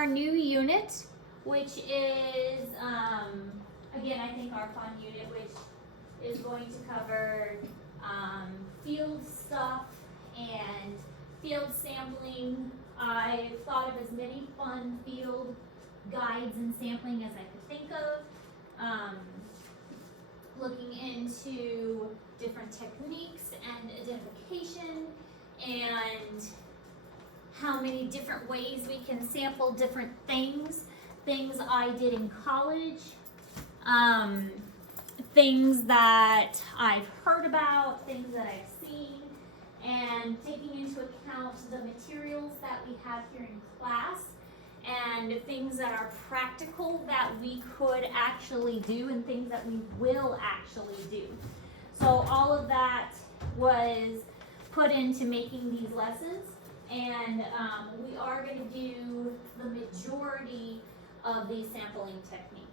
our new unit, which is, again, I think our fun unit, which is going to cover field stuff and field sampling. I thought of as many fun field guides and sampling as I could think of. Looking into different techniques and identification and how many different ways we can sample different things I did in college, things that I've heard about, things that I've seen, and taking into account the materials that we have here in class and things that are practical that we could actually do and things that we will actually do. So all of that was put into making these lessons, and we are going to do the majority of these sampling techniques.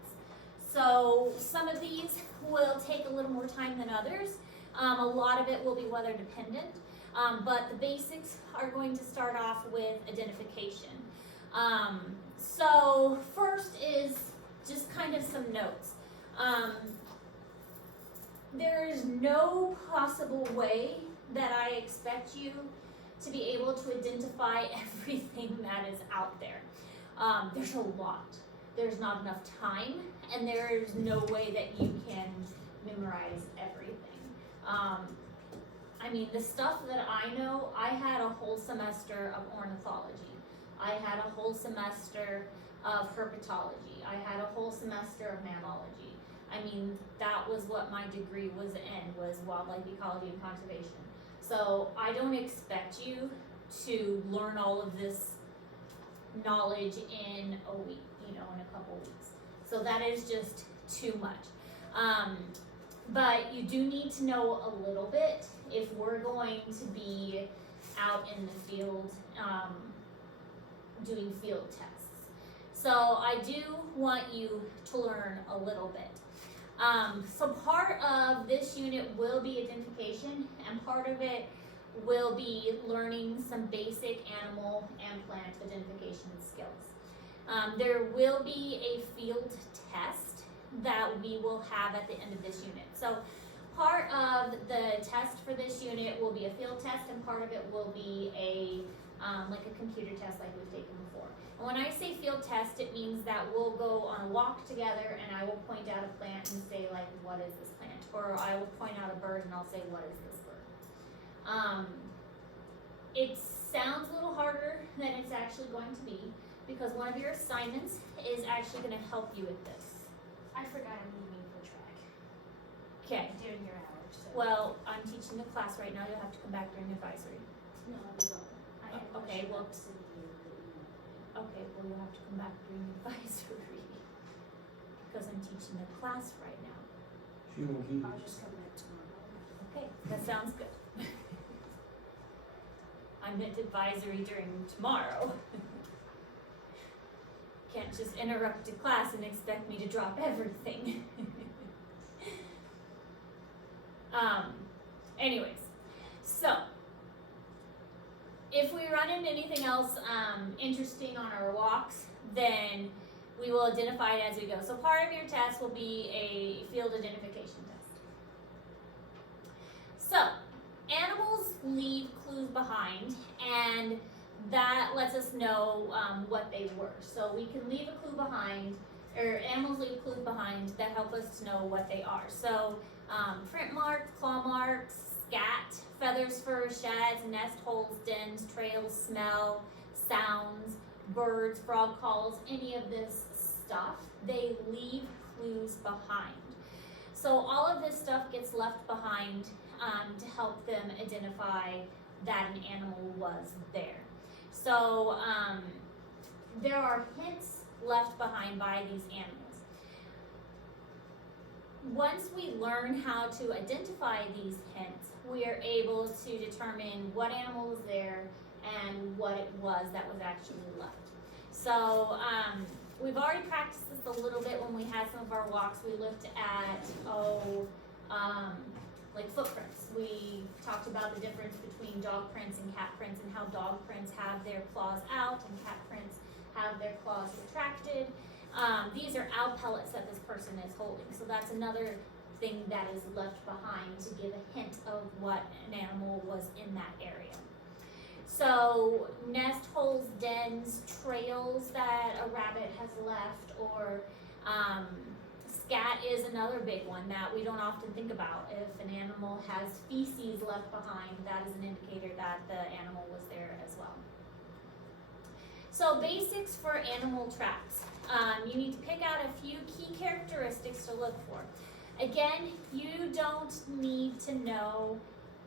So some of these will take a little more time than others. A lot of it will be weather dependent, but the basics are going to start off with identification. So first is just kind of some notes. There is no possible way that I expect you to be able to identify everything that is out there. There's a lot. There's not enough time, and there's no way that you can memorize everything. I mean, the stuff that I know, I had a whole semester of ornithology. I had a whole semester of herpetology. I had a whole semester of mammalogy. I mean, that was what my degree was in, was wildlife ecology and conservation. So I don't expect you to learn all of this knowledge in a week, in a couple weeks. So that is just too much. But you do need to know a little bit if we're going to be out in the field doing field tests. So I do want you to learn a little bit. So part of this unit will be identification, and part of it will be learning some basic animal and plant identification skills. There will be a field test that we will have at the end of this unit. So part of the test for this unit will be a field test, and part of it will be like a computer test like we've taken before. And when I say field test, it means that we'll go on a walk together and I will point out a plant and say, like, what is this plant? Or I will point out a bird and I'll say, what is this bird? It sounds a little harder than it's actually going to be, because one of your assignments is actually going to help you with this. I forgot I'm leaving for track. Okay. During your hours. So. Well, I'm teaching the class right now. You'll have to come back during advisory. No, we won't. I have okay, well, to okay, well, you'll have to come back during advisory because I'm teaching the class right now. She won't be. I'll just come back tomorrow. Okay, that sounds good. I meant advisory during tomorrow. Can't just interrupt a class and expect me to drop everything. Anyways, so if we run into anything else interesting on our walks, then we will identify it as we go. So part of your test will be a field identification test. So animals leave clues behind, and that lets us know what they were. So we can leave a clue behind, or animals leave clues behind that help us to know what they are. So print marks, claw marks, scat, feathers, fur, shads, nest holes, dens, trails, smell, sounds, birds, frog calls, any of this stuff, they leave clues behind. So all of this stuff gets left behind to help them identify that an animal was there. So there are hints left behind by these animals. Once we learn how to identify these hints, we are able to determine what animal was there and what it was that was actually left. So we've already practiced this a little bit when we had some of our walks. We looked at, like footprints. We talked about the difference between dog prints and cat prints, and how dog prints have their claws out and cat prints have their claws retracted. These are owl pellets that this person is holding, so that's another thing that is left behind to give a hint of what an animal was in that area. So nest holes, dens, trails that a rabbit has left, or scat is another big one that we don't often think about. If an animal has feces left behind, that is an indicator that the animal was there as well. So basics for animal tracks. You need to pick out a few key characteristics to look for. Again, you don't need to know,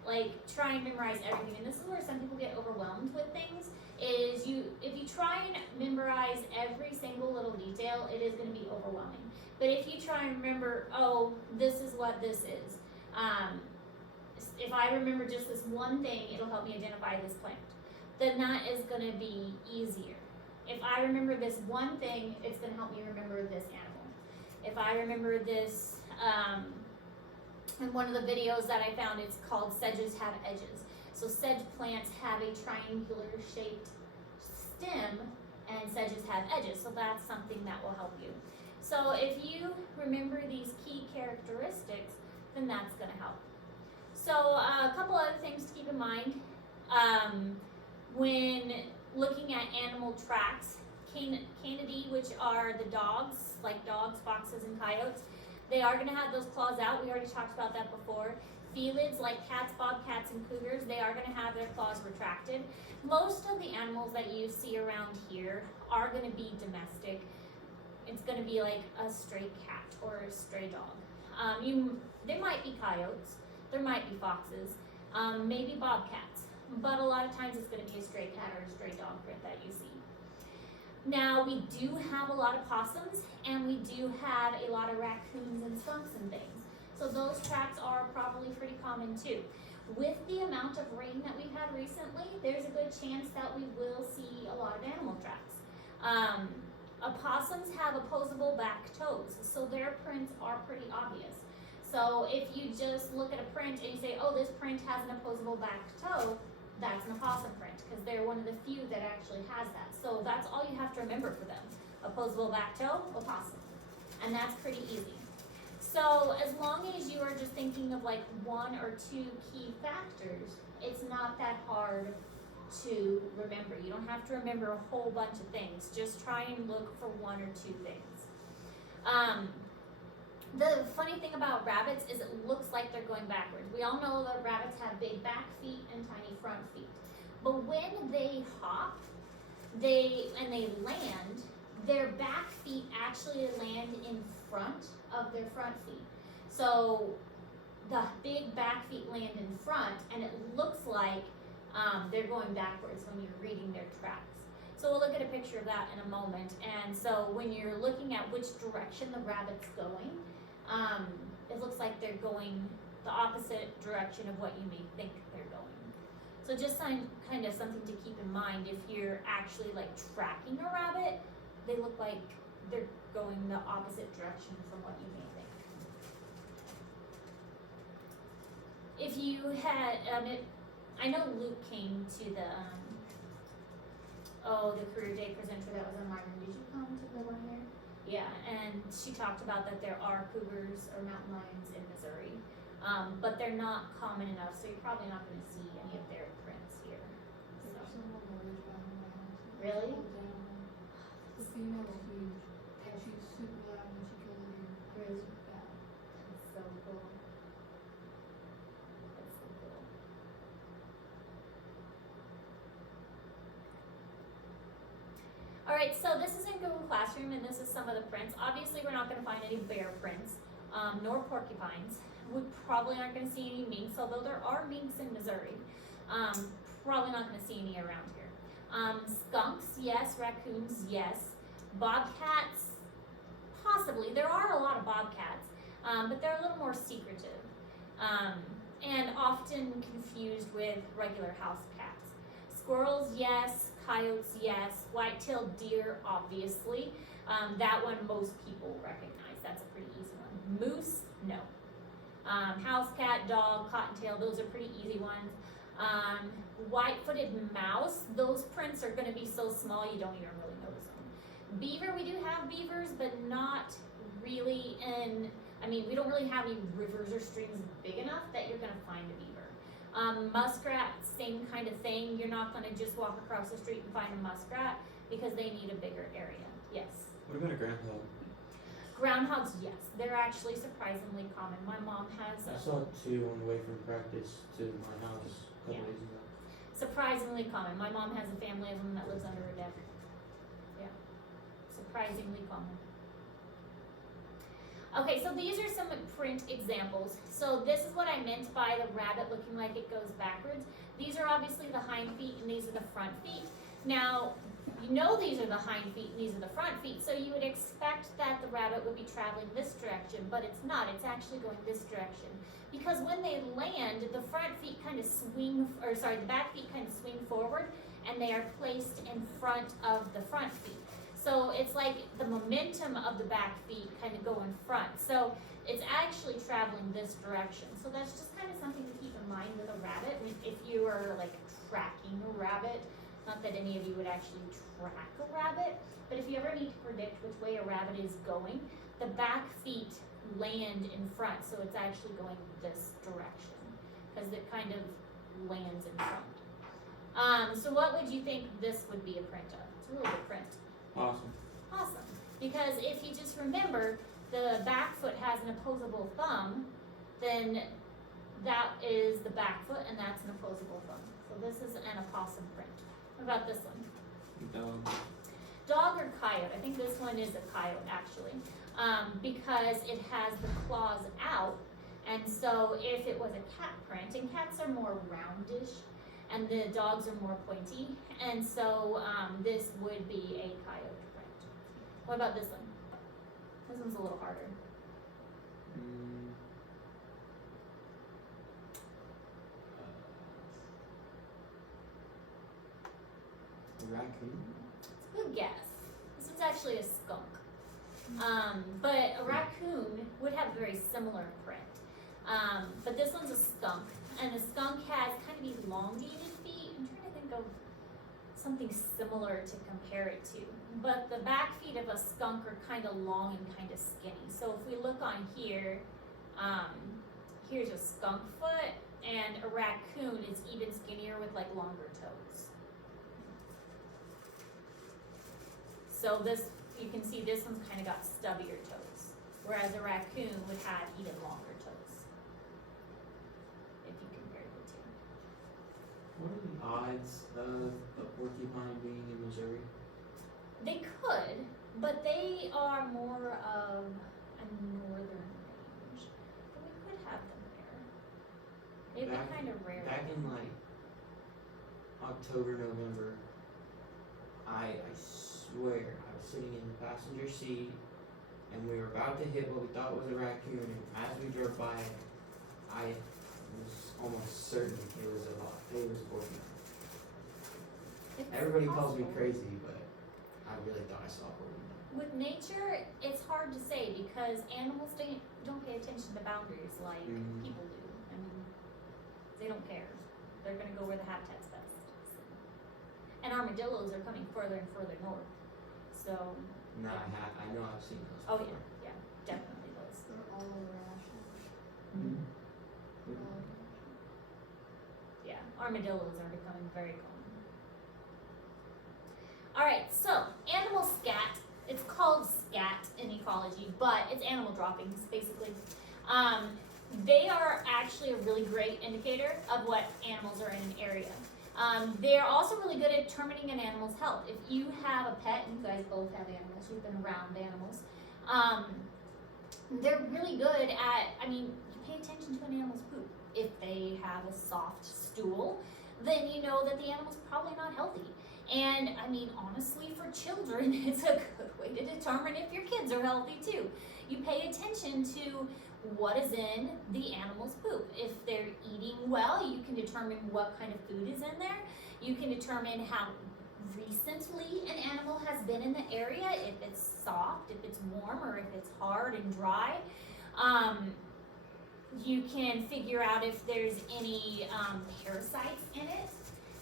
like, try and memorize everything. And this is where some people get overwhelmed with things, is if you try and memorize every single little detail, it is going to be overwhelming. But if you try and remember, oh, this is what this is. If I remember just this one thing, it'll help me identify this plant. Then that is going to be easier. If I remember this one thing, it's going to help me remember this animal. If I remember this, in one of the videos that I found, it's called Sedges Have Edges. So sedge plants have a triangular shaped stem, and sedges have edges. So that's something that will help you. So if you remember these key characteristics, then that's going to help. So a couple other things to keep in mind when looking at animal tracks. Canidae, which are the dogs, like dogs, foxes, and coyotes, they are going to have those claws out. We already talked about that before. Felids, like cats, bobcats, and cougars, they are going to have their claws retracted. Most of the animals that you see around here are going to be domestic. It's going to be like a stray cat or a stray dog. There might be coyotes, there might be foxes, maybe bobcats, but a lot of times it's going to be a stray cat or a stray dog print that you see. Now, we do have a lot of possums, and we do have a lot of raccoons and skunks and things. So those tracks are probably pretty common too. With the amount of rain that we've had recently, there's a good chance that we will see a lot of animal tracks. Opossums have opposable back toes, so their prints are pretty obvious. So if you just look at a print and you say, oh, this print has an opposable back toe, that's an opossum print, because they're one of the few that actually has that. So that's all you have to remember for them. Opposable back toe, opossum. And that's pretty easy. So as long as you are just thinking of like one or two key factors, it's not that hard to remember. You don't have to remember a whole bunch of things. Just try and look for one or two things. The funny thing about rabbits is it looks like they're going backwards. We all know that rabbits have big back feet and tiny front feet. But when they hop, and they land, their back feet actually land in front of their front feet. So the big back feet land in front, and it looks like they're going backwards when you're reading their tracks. So we'll look at a picture of that in a moment. And so when you're looking at which direction the rabbit's going, it looks like they're going the opposite direction of what you may think they're going. So just kind of something to keep in mind. If you're actually like tracking a rabbit, they look like they're going the opposite direction from what you may think. If you had, I know Luke came to the career day presenter that was on Marvin. Did you come to the one there? Yeah, and she talked about that there are cougars or mountain lions in Missouri, but they're not common enough, so you're probably not going to see any of their prints here. So. Really? The female is huge, and she's super loud when she kills a deer. Really? Yeah. That's so cool. That's so cool. All right, so this is in Google Classroom, and this is some of the prints. Obviously, we're not going to find any bear prints, nor porcupines. We probably aren't going to see any minks, although there are minks in Missouri. Probably not going to see any around here. Skunks, yes. Raccoons, yes. Bobcats, possibly. There are a lot of bobcats, but they're a little more secretive, and often confused with regular house cats. Squirrels, yes. Coyotes, yes. White-tailed deer, obviously. That one most people recognize. That's a pretty easy one. Moose, no. House cat, dog, cottontail, those are pretty easy ones. White-footed mouse, those prints are going to be so small you don't even really notice them. Beaver, we do have beavers, but not really we don't really have any rivers or streams big enough that you're gonna find a beaver. Muskrat, same kind of thing. You're not gonna just walk across the street and find a muskrat because they need a bigger area. Yes. What about a groundhog? Groundhogs, yes, they're actually surprisingly common. My mom has I saw two on the way from practice to my house a couple Yeah. days ago. surprisingly common. My mom has a family of them that lives under a deck. Yeah, surprisingly common. Okay, so these are some print examples. So this is what I meant by the rabbit looking like it goes backwards. These are obviously the hind feet and these are the front feet. Now, you know these are the hind feet and these are the front feet, so you would expect that the rabbit would be traveling this direction, but it's not. It's actually going this direction. Because when they land, the front feet kind of the back feet kind of swing forward and they are placed in front of the front feet. So it's like the momentum of the back feet kind of go in front. So it's actually traveling this direction. So that's just kind of something to keep in mind with a rabbit. If you are like tracking a rabbit, not that any of you would actually track a rabbit, but if you ever need to predict which way a rabbit is going, the back feet land in front. So it's actually going this direction because it kind of lands in front. So what would you think this would be a print of? It's a really good print. Awesome. Awesome. Because if you just remember the back foot has an opposable thumb, then that is the back foot and that's an opposable thumb. So this is an opossum print. What about this one? Dog. Dog or coyote? I think this one is a coyote actually, because it has the claws out. And so if it was a cat print, and cats are more roundish, and the dogs are more pointy, and so this would be a coyote print. What about this one? This one's a little harder. A raccoon. It's a good guess. This one's actually a skunk. But a raccoon would have a very similar print. But this one's a skunk, and the skunk has kind of elongated feet. I'm trying to think of something similar to compare it to. But the back feet of a skunk are kind of long and kind of skinny. So if we look on here, here's a skunk foot, and a raccoon is even skinnier with like longer toes. So this, you can see this one's kind of got stubbier toes, whereas a raccoon would have even longer toes, if you compare the two. What are the odds of a porcupine being in Missouri? They could, but they are more of a northern range. But we could have them there. It'd be kind of rare. Back in like October, November, I swear I was sitting in the passenger seat and we were about to hit what we thought was a raccoon, and as we drove by it, I was almost certain it was a porcupine. It's Everybody calls me possible. crazy, but I really thought I saw a porcupine. With nature, it's hard to say because animals don't pay attention to boundaries like Mhm. people do. I mean, they don't care. They're gonna go where the habitat's best. And armadillos are coming further and further north. So, No, I know I've seen those. oh before. yeah, definitely those. They're all irrational. Mhm. They're all Yeah, armadillos are becoming very common. Alright, so animal scat. It's called scat in ecology, but it's animal droppings, basically. They are actually a really great indicator of what animals are in an area. They're also really good at determining an animal's health. If you have a pet, and you guys both have animals, you've been around animals, they're really good at, you pay attention to an animal's poop. If they have a soft stool, then you know that the animal's probably not healthy. And honestly, for children, it's a good way to determine if your kids are healthy too. You pay attention to what is in the animal's poop. If they're eating well, you can determine what kind of food is in there. You can determine how recently an animal has been in the area, if it's soft, if it's warm, or if it's hard and dry. You can figure out if there's any parasites in it.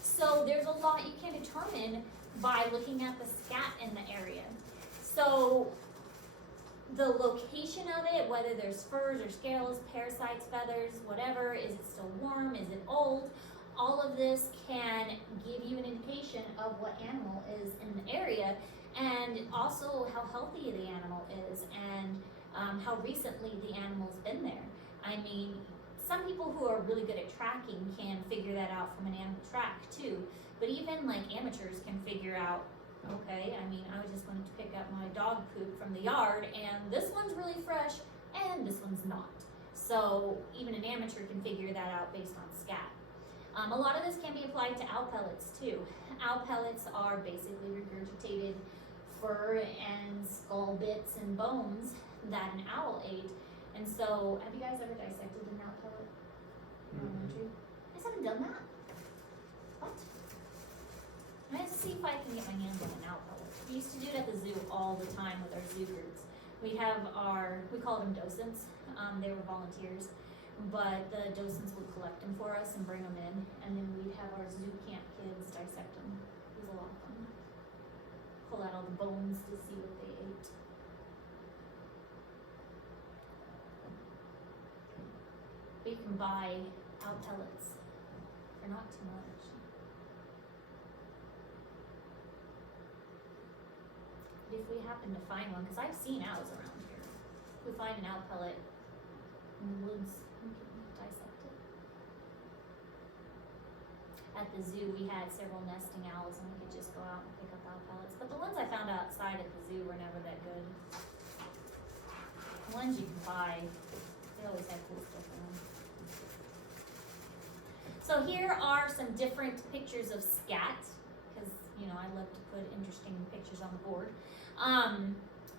So there's a lot you can determine by looking at the scat in the area. So the location of it, whether there's furs or scales, parasites, feathers, whatever, is it still warm, is it old? All of this can give you an indication of what animal is in the area, and also how healthy the animal is, and how recently the animal's been there. I mean, some people who are really good at tracking can figure that out from an animal track too, but even like amateurs can figure out, okay, I mean, I was just going to pick up my dog poop from the yard, and this one's really fresh, and this one's not. So even an amateur can figure that out based on scat. A lot of this can be applied to owl pellets too. Owl pellets are basically regurgitated fur and skull bits and bones that an owl ate. And so, have you guys ever dissected an owl pellet? Mhm. I just haven't done that. What? I have to see if I can get my hands on an owl pellet. We used to do it at the zoo all the time with our zoo groups. We called them docents. They were volunteers. But the docents would collect them for us and bring them in, and then we'd have our zoo camp kids dissect them. It was a lot of fun. Pull out all the bones to see what they ate. But you can buy owl pellets for not too much. If we happen to find one, because I've seen owls around here, if we find an owl pellet in the woods, we can dissect it. At the zoo, we had several nesting owls, and we could just go out and pick up owl pellets. But the ones I found outside at the zoo were never that good. The ones you can buy, they always had cool stuff in them. So here are some different pictures of scat, because, I love to put interesting pictures on the board.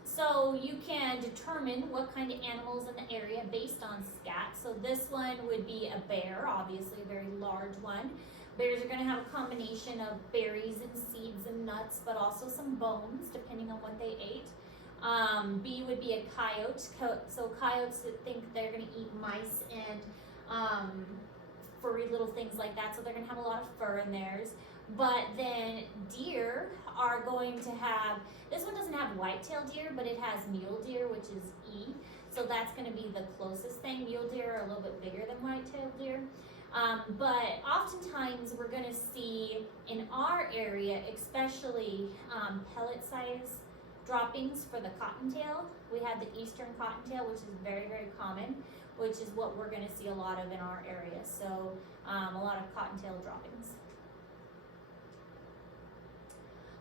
So you can determine what kind of animals in the area based on scat. So this one would be a bear, obviously a very large one. Bears are going to have a combination of berries and seeds and nuts, but also some bones, depending on what they ate. B would be a coyote. So coyotes think they're going to eat mice and furry little things like that, so they're going to have a lot of fur in theirs. But then deer are going to have, this one doesn't have white-tailed deer, but it has mule deer, which is E. So that's going to be the closest thing. Mule deer are a little bit bigger than white-tailed deer. But oftentimes we're going to see in our area, especially pellet size droppings for the cottontail. We have the eastern cottontail, which is very, very common, which is what we're going to see a lot of in our area. So a lot of cottontail droppings.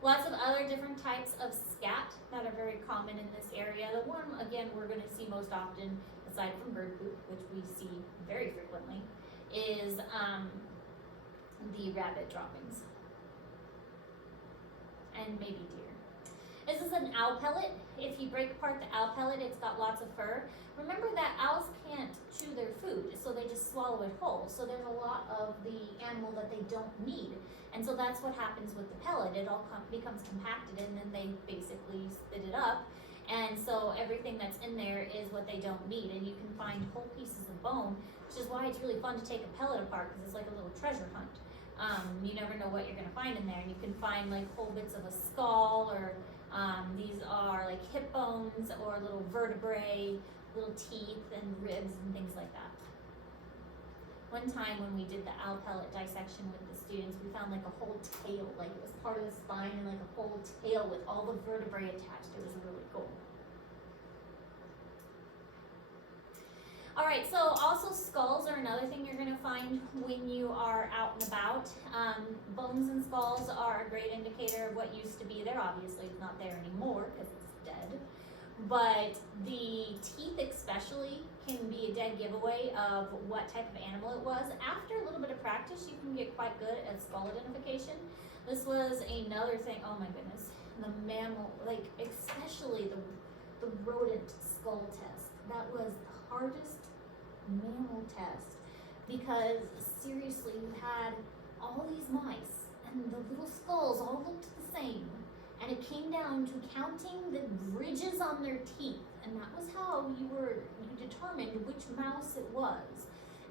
Lots of other different types of scat that are very common in this area. The one, again, we're going to see most often, aside from bird poop, which we see very frequently, is the rabbit droppings. And maybe deer. This is an owl pellet. If you break apart the owl pellet, it's got lots of fur. Remember that owls can't chew their food, so they just swallow it whole. So there's a lot of the animal that they don't need. And so that's what happens with the pellet. It all becomes compacted, and then they basically spit it up. And so everything that's in there is what they don't need. And you can find whole pieces of bone, which is why it's really fun to take a pellet apart, because it's like a little treasure hunt. You never know what you're going to find in there. And you can find like whole bits of a skull, or these are like hip bones, or little vertebrae, little teeth and ribs and things like that. One time when we did the owl pellet dissection with the students, we found like a whole tail, like it was part of the spine and like a whole tail with all the vertebrae attached. It was really cool. Alright, so also skulls are another thing you're going to find when you are out and about. Bones and skulls are a great indicator of what used to be there. Obviously it's not there anymore because it's dead. But the teeth especially can be a dead giveaway of what type of animal it was. After a little bit of practice, you can get quite good at skull identification. This was another thing, oh my goodness, the mammal, like especially the rodent skull test. That was the hardest mammal test, because seriously, you had all these mice and the little skulls all looked the same. And it came down to counting the ridges on their teeth, and that was how you determined which mouse it was.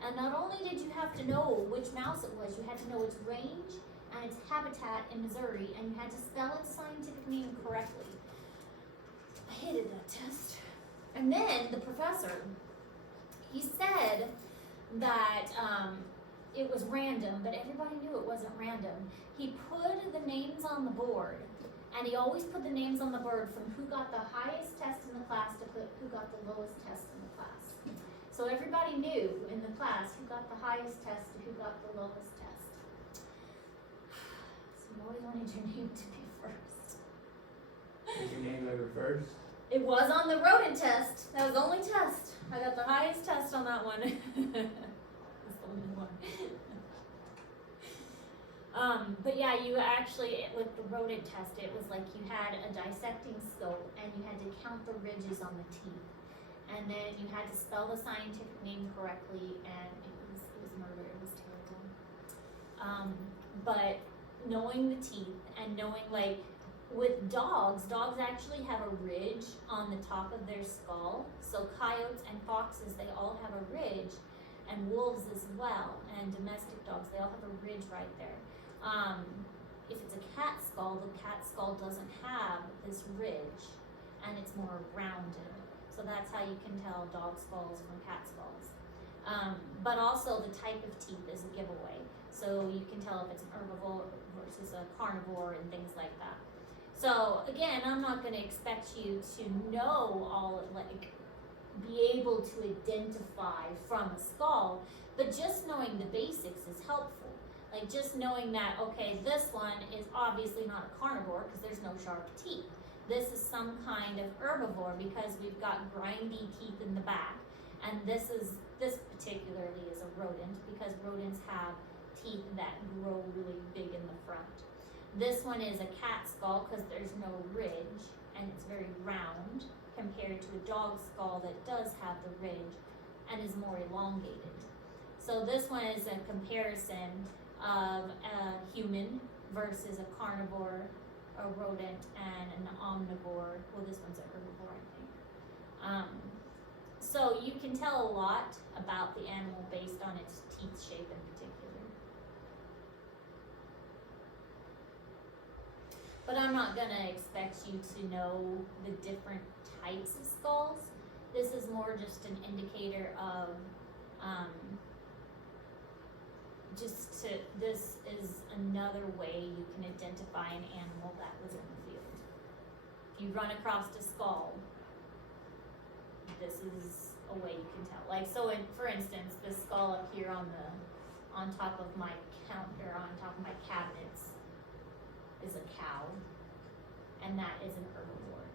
And not only did you have to know which mouse it was, you had to know its range and its habitat in Missouri, and you had to spell its scientific name correctly. test. And then the professor, he said that it was random, but everybody knew it wasn't random. He put the names on the board, and he always put the names on the board from who got the highest test in the class to who got the lowest test in the class. So everybody knew in the class who got the highest test and who got the lowest test. So you always wanted your name to be first. Is your name ever first? It was on the rodent test. That was the only test. I got the highest test on that one. That's the only one. But yeah, you actually, with the rodent test, it was like you had a dissecting scope and you had to count the ridges on the teeth. And then you had to spell the scientific name correctly, and it was murder. It was terrible. But knowing the teeth and knowing, like, with dogs actually have a ridge on the top of their skull. So coyotes and foxes, they all have a ridge, and wolves as well, and domestic dogs, they all have a ridge right there. If it's a cat skull, the cat skull doesn't have this ridge, and it's more rounded. So that's how you can tell dog skulls from cat skulls. But also the type of teeth is a giveaway. So you can tell if it's an herbivore versus a carnivore and things like that. So again, I'm not going to expect you to know all, like, be able to identify from a skull, but just knowing the basics is helpful. Like just knowing that, okay, this one is obviously not a carnivore because there's no sharp teeth. This is some kind of herbivore because we've got grindy teeth in the back. And this particularly is a rodent because rodents have teeth that grow really big in the front. This one is a cat skull because there's no ridge and it's very round compared to a dog skull that does have the ridge and is more elongated. So this one is a comparison of a human versus a carnivore, a rodent, and an omnivore. Well, this one's a herbivore, I think. So you can tell a lot about the animal based on its teeth shape in particular. But I'm not gonna expect you to know the different types of skulls. This is more just an indicator of, this is another way you can identify an animal that was in the field. If you run across a skull, this is a way you can tell. Like, so for instance, this skull up here on top of my counter, on top of my cabinets, is a cow, and that is an herbivore.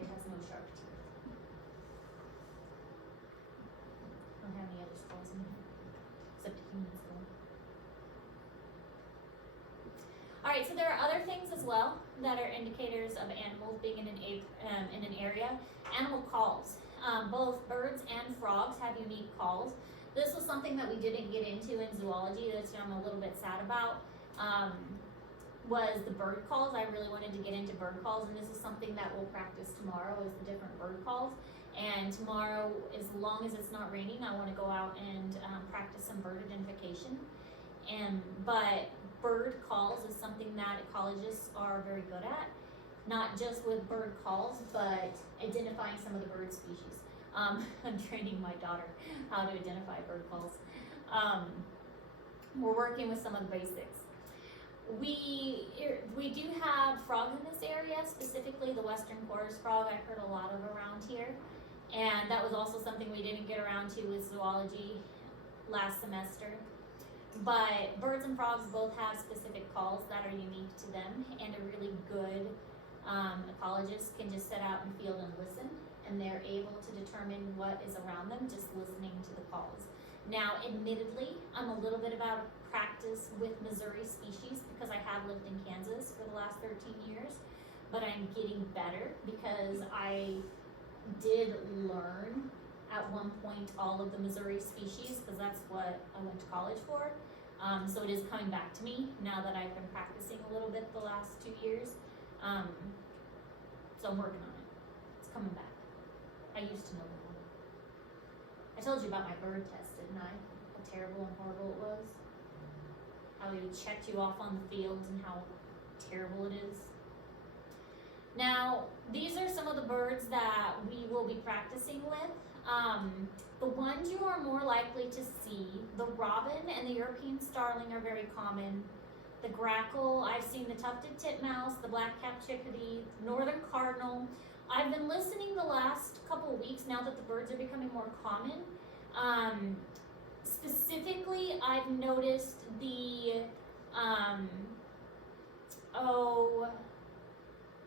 It has no sharp teeth. I don't have any other skulls in here, except a human skull. Alright, so there are other things as well that are indicators of animals being in an area. Animal calls. Both birds and frogs have unique calls. This was something that we didn't get into in zoology that I'm a little bit sad about. Was the bird calls. I really wanted to get into bird calls, and this is something that we'll practice tomorrow, is the different bird calls. And tomorrow, as long as it's not raining, I want to go out and practice some bird identification. But bird calls is something that ecologists are very good at, not just with bird calls, but identifying some of the bird species. I'm training my daughter how to identify bird calls. We're working with some of the basics. We do have frogs in this area, specifically the western chorus frog. I've heard a lot of around here, and that was also something we didn't get around to with zoology last semester. But birds and frogs both have specific calls that are unique to them, and a really good ecologist can just sit out in the field and listen, and they're able to determine what is around them just listening to the calls. Now, admittedly, I'm a little bit out of practice with Missouri species because I have lived in Kansas for the last 13 years, but I'm getting better because I did learn at one point all of the Missouri species because that's what I went to college for. So it is coming back to me now that I've been practicing a little bit the last 2 years. So I'm working on it. It's coming back. I used to know them. I told you about my bird test, didn't I? How terrible and horrible it was. How they checked you off on the fields and how terrible it is. Now, these are some of the birds that will be practicing with. The ones you are more likely to see, the robin and the European starling are very common. The grackle, I've seen the tufted titmouse, the black-capped chickadee, northern cardinal. I've been listening the last couple of weeks now that the birds are becoming more common. Specifically, I've noticed the,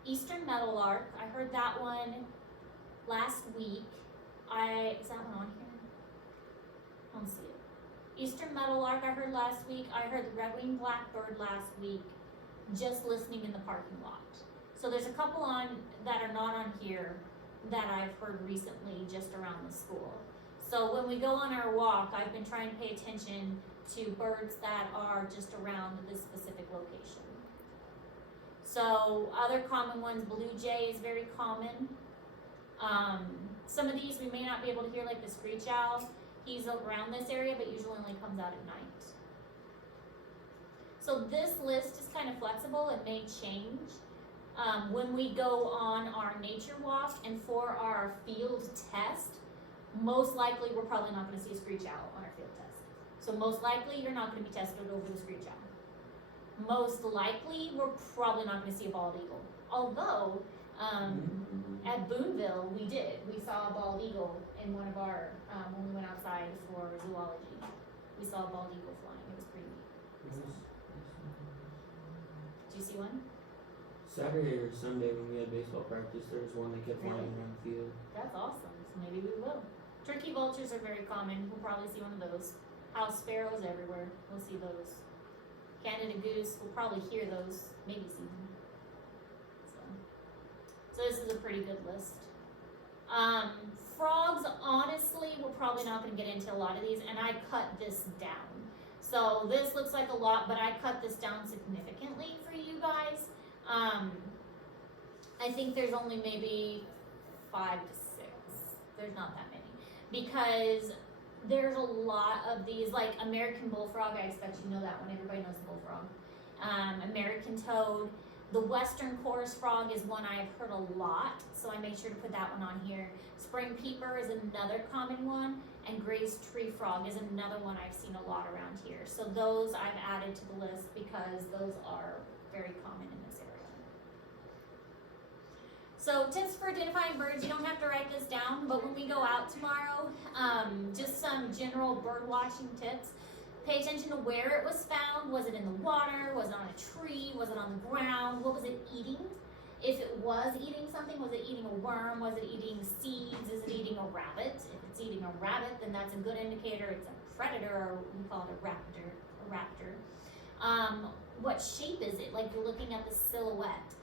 eastern meadowlark. I heard that one last week. Is that one on here? I don't see it. Eastern meadowlark I heard last week. I heard the red-winged blackbird last week, just listening in the parking lot. So there's a couple on that are not on here that I've heard recently just around the school. So when we go on our walk, I've been trying to pay attention to birds that are just around this specific location. So other common ones, blue jay is very common. Some of these we may not be able to hear, like the screech owl. He's around this area, but usually only comes out at night. So this list is kind of flexible. It may change. When we go on our nature walk and for our field test, most likely we're probably not going to see a screech owl on our field test. So most likely you're not going to be tested over the screech owl. Most likely we're probably not going to see a bald eagle. Although, at Boonville we did. We saw a bald eagle in one of our, when we went outside for zoology. We saw a bald eagle flying. It was pretty neat. Did you see one? Saturday or Sunday when we had baseball practice, there was one that kept flying around the field. That's awesome. So maybe we will. Turkey vultures are very common. We'll probably see one of those. House sparrows everywhere. We'll see those. Canada goose, we'll probably hear those, maybe see them. So this is a pretty good list. Frogs, honestly, we're probably not going to get into a lot of these, and I cut this down. So this looks like a lot, but I cut this down significantly for you guys. I think there's only maybe 5 to 6. There's not that many. Because there's a lot of these, like American bullfrog, I expect you know that one. Everybody knows the bullfrog. American toad. The western chorus frog is one I've heard a lot, so I made sure to put that one on here. Spring peeper is another common one, and Gray's tree frog is another one I've seen a lot around here. So those I've added to the list because those are very common in this area. So tips for identifying birds, you don't have to write this down, but when we go out tomorrow, just some general bird watching tips. Pay attention to where it was found. Was it in the water? Was it on a tree? Was it on the ground? What was it eating? If it was eating something, was it eating a worm? Was it eating seeds? Is it eating a rabbit? If it's eating a rabbit, then that's a good indicator it's a predator, or we call it a raptor. What shape is it? Like you're looking at the silhouette.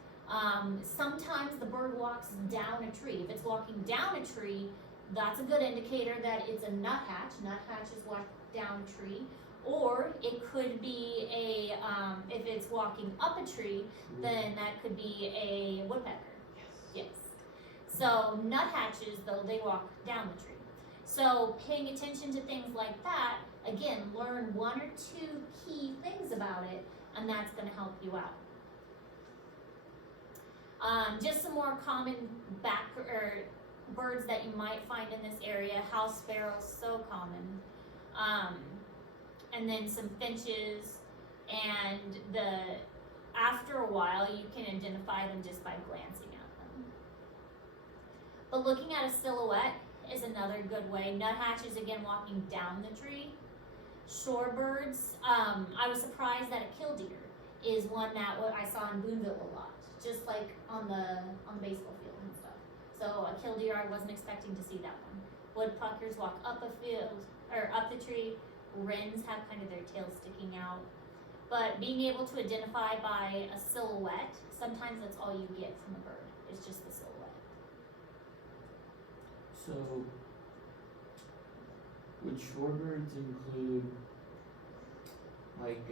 Sometimes the bird walks down a tree. If it's walking down a tree, that's a good indicator that it's a nuthatch. Nuthatches walk down a tree. Or it could be a, if it's walking up a tree, then that could be a woodpecker. Yes. So nuthatches, though, they walk down the tree. So paying attention to things like that, again, learn 1 or 2 key things about it, and that's going to help you out. Just some more common birds that you might find in this area. House sparrows, so common. And then some finches, and after a while you can identify them just by glancing at them. But looking at a silhouette is another good way. Nuthatches, again, walking down the tree. Shorebirds, I was surprised that a killdeer is one that I saw in Boonville a lot, just like on the baseball field and stuff. So a killdeer, I wasn't expecting to see that one. Woodpeckers walk up a field, or up the tree. Wrens have kind of their tails sticking out. But being able to identify by a silhouette, sometimes that's all you get from a bird. It's just the silhouette. So, would shorebirds include, like,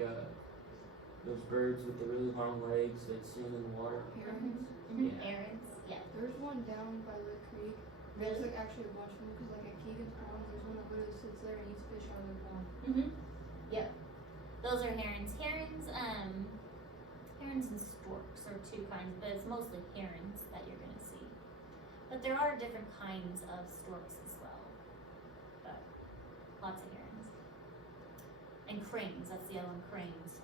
those birds with the really long legs that swim in the water? Herons. Mm-hmm. Yeah. Herons, yeah. There's one down by the creek. There's like actually a bunch of them because like at Keegan's Pond, there's one that literally sits there and eats fish out of their pond. Mm-hmm. Yep. Those are herons. Herons and storks are 2 kinds, but it's mostly herons that you're gonna see. But But there are different kinds of storks as well. But lots of herons. And cranes, that's the other one, cranes.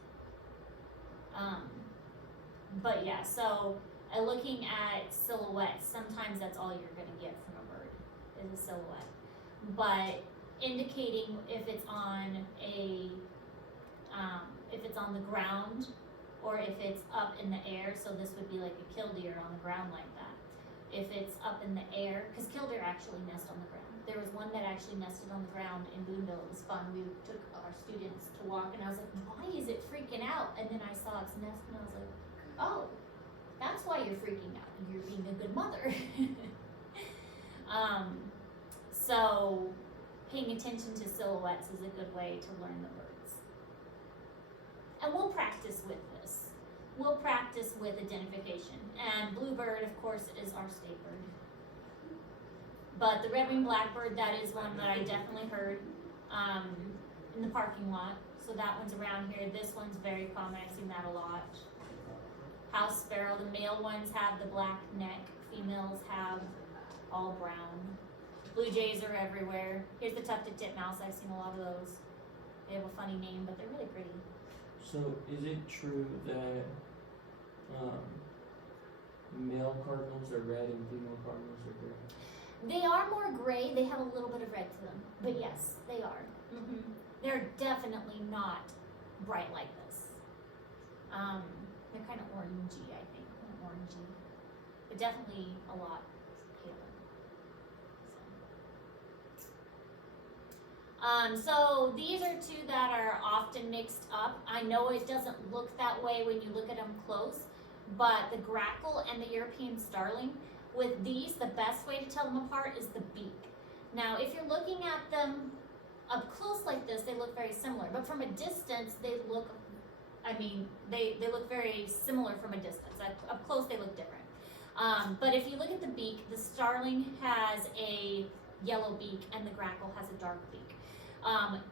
But yeah, so looking at silhouettes, sometimes that's all you're gonna get from a bird, is a silhouette. But indicating if it's on the ground or if it's up in the air, so this would be like a killdeer on the ground like that. If it's up in the air, because killdeer actually nest on the ground. There was one that actually nested on the ground in Boonville. It was fun. We took our students to walk, and I was like, why is it freaking out? And then I saw its nest, and I was like, oh, that's why you're freaking out. You're being a good mother. So paying attention to silhouettes is a good way to learn the birds. And we'll practice with this. We'll practice with identification. And bluebird, of course, is our state bird. But the red-winged blackbird, that is one that I definitely heard in the parking lot. So that one's around here. This one's very common. I've seen that a lot. House sparrow, the male ones have the black neck. Females have all brown. Blue jays are everywhere. Here's the tufted titmouse. I've seen a lot of those. They have a funny name, but they're really pretty. So is it true that male cardinals are red and female cardinals are gray? They are more gray. They have a little bit of red to them, but yes, they are. They're definitely not bright like this. They're kind of orangey, I think, orangey, but definitely a lot paler. So these are two that are often mixed up. I know it doesn't look that way when you look at them close, but the grackle and the European starling, with these, the best way to tell them apart is the beak. Now, if you're looking at them up close like this, they look very similar, but from a distance, they look, they look very similar from a distance. Up close, they look different. But if you look at the beak, the starling has a yellow beak and the grackle has a dark beak.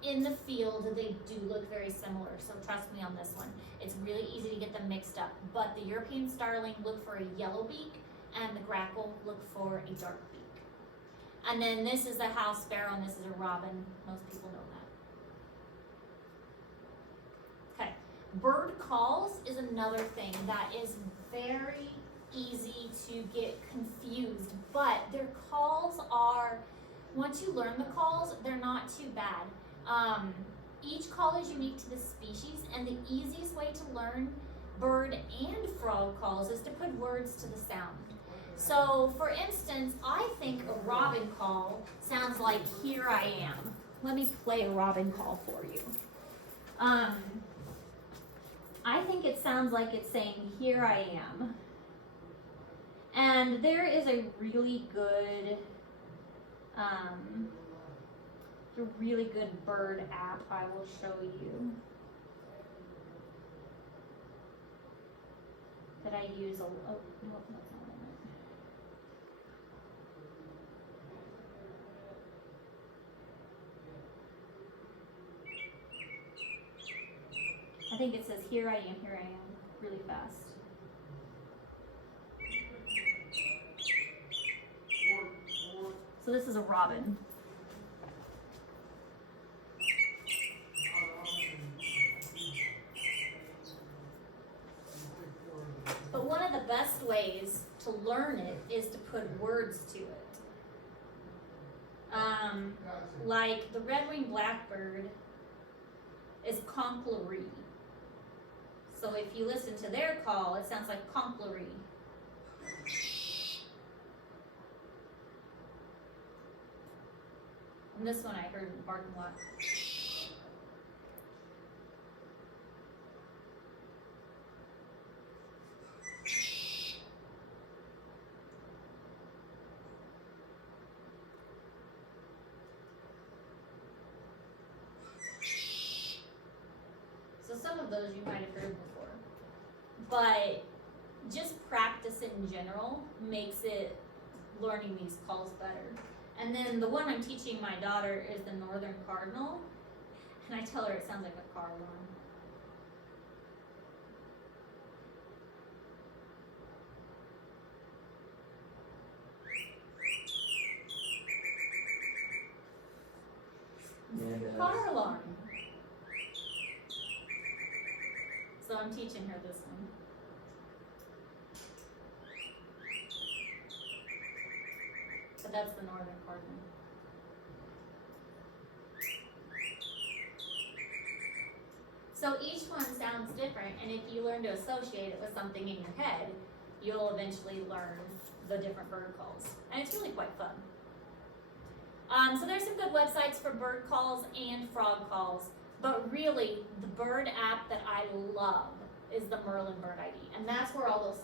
In the field, they do look very similar, so trust me on this one. It's really easy to get them mixed up, but the European starling look for a yellow beak and the grackle look for a dark beak. And then this is a house sparrow and this is a robin. Most people know that. Okay, bird calls is another thing that is very easy to get confused, but their calls are, once you learn the calls, they're not too bad. Each call is unique to the species, and the easiest way to learn bird and frog calls is to put words to the sound. So, for instance, I think a robin call sounds like "here I am." Let me play a robin call for you. I think it sounds like it's saying "here I am." And there is a really good bird app I will show you that I use no, that's not what I meant. I think it says here I am, really fast. So this is a robin. But one of the best ways to learn it is to put words to it. Like the red-winged blackbird is complerie. So if you listen to their call, it sounds like complerie. And this one I heard in the parking lot. So some of those you might have heard before. But just practice in general makes it learning these calls better. And then the one I'm teaching my daughter is the northern cardinal. And I tell her it sounds like a car alarm. And, car alarm. So I'm teaching her this one. But that's the northern cardinal. So each one sounds different, and if you learn to associate it with something in your head, you'll eventually learn the different bird calls. And it's really quite fun. So there's some good websites for bird calls and frog calls, but really the bird app that I love is the Merlin Bird ID, and that's where all those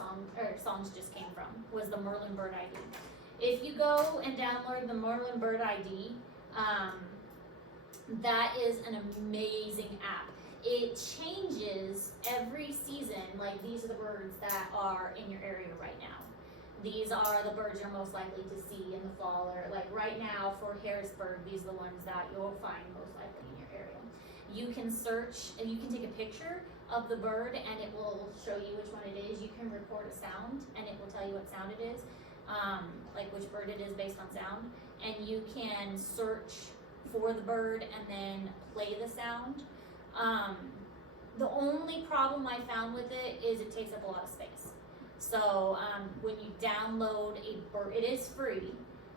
songs just came from, was the Merlin Bird ID. If you go and download the Merlin Bird ID, that is an amazing app. It changes every season, like these are the birds that are in your area right now. These are the birds you're most likely to see in the fall, or like right now for Harrisburg, these are the ones that you'll find most likely in your area. You can search, and you can take a picture of the bird and it will show you which one it is. You can record a sound and it will tell you what sound it is, like which bird it is based on sound. And you can search for the bird and then play the sound. The only problem I found with it is it takes up a lot of space. So when you download a bird, it is free,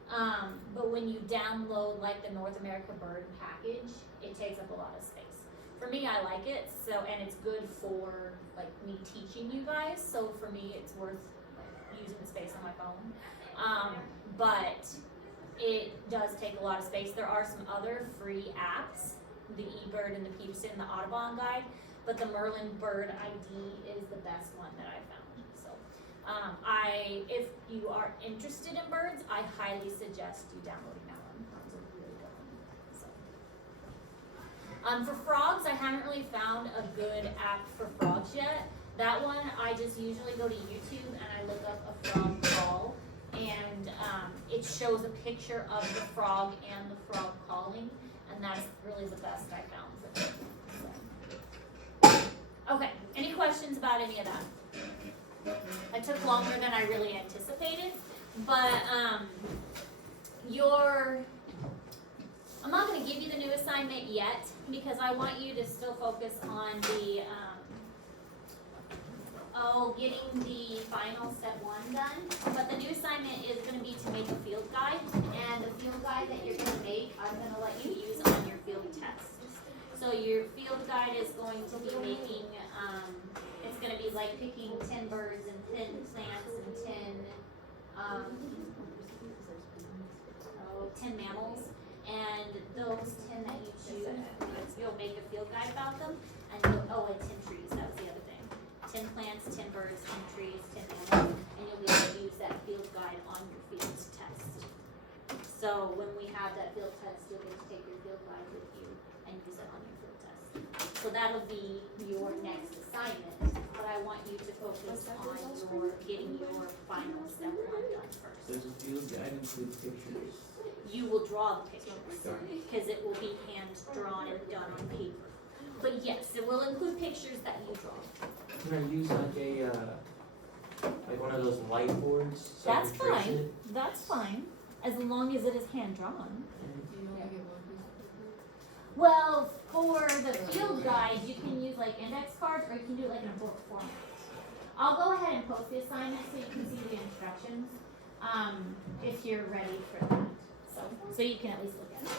but when you download like the North America Bird package, it takes up a lot of space. For me, I like it, so, and it's good for like me teaching you guys, so for me it's worth like, using the space on my phone. But it does take a lot of space. There are some other free apps, the eBird and the Peterson and the Audubon Guide, but the Merlin Bird ID is the best one that I found. So, if you are interested in birds, I highly suggest you downloading that one. That was a really good one. So, for frogs, I haven't really found a good app for frogs yet. That one, I just usually go to YouTube and I look up a frog call, and it shows a picture of the frog and the frog calling, and that's really the best I found for that. So. Okay, any questions about any of that? It took longer than I really anticipated, but I'm not going to give you the new assignment yet because I want you to still focus on the getting the final step 1 done. But the new assignment is going to be to make a field guide, and the field guide that you're going to make, I'm going to let you use on your field test. So your field guide is going to be making, it's going to be like picking 10 birds and 10 plants and 10 mammals, and those 10 that you choose, you'll make a field guide about them, and and 10 trees, that was the other thing. 10 plants, 10 birds, 10 trees, 10 animals, and you'll be able to use that field guide on your field test. So when we have that field test, you'll get to take your field guide with you and use it on your field test. So that'll be your next assignment, but I want you to focus on getting your final step 1 done first. Does the field guide include pictures? You will draw the pictures, because it will be hand drawn and done on paper. But yes, it will include pictures that you draw. Can I use like one of those whiteboards? So That's I can trace fine. it? That's fine, as long as it is hand drawn. You only get one piece of paper. Well, for the field guide, you can use like index cards, or you can do it like in a book format. I'll go ahead and post the assignment so you can see the instructions, if you're ready for that. So you can at least look at it.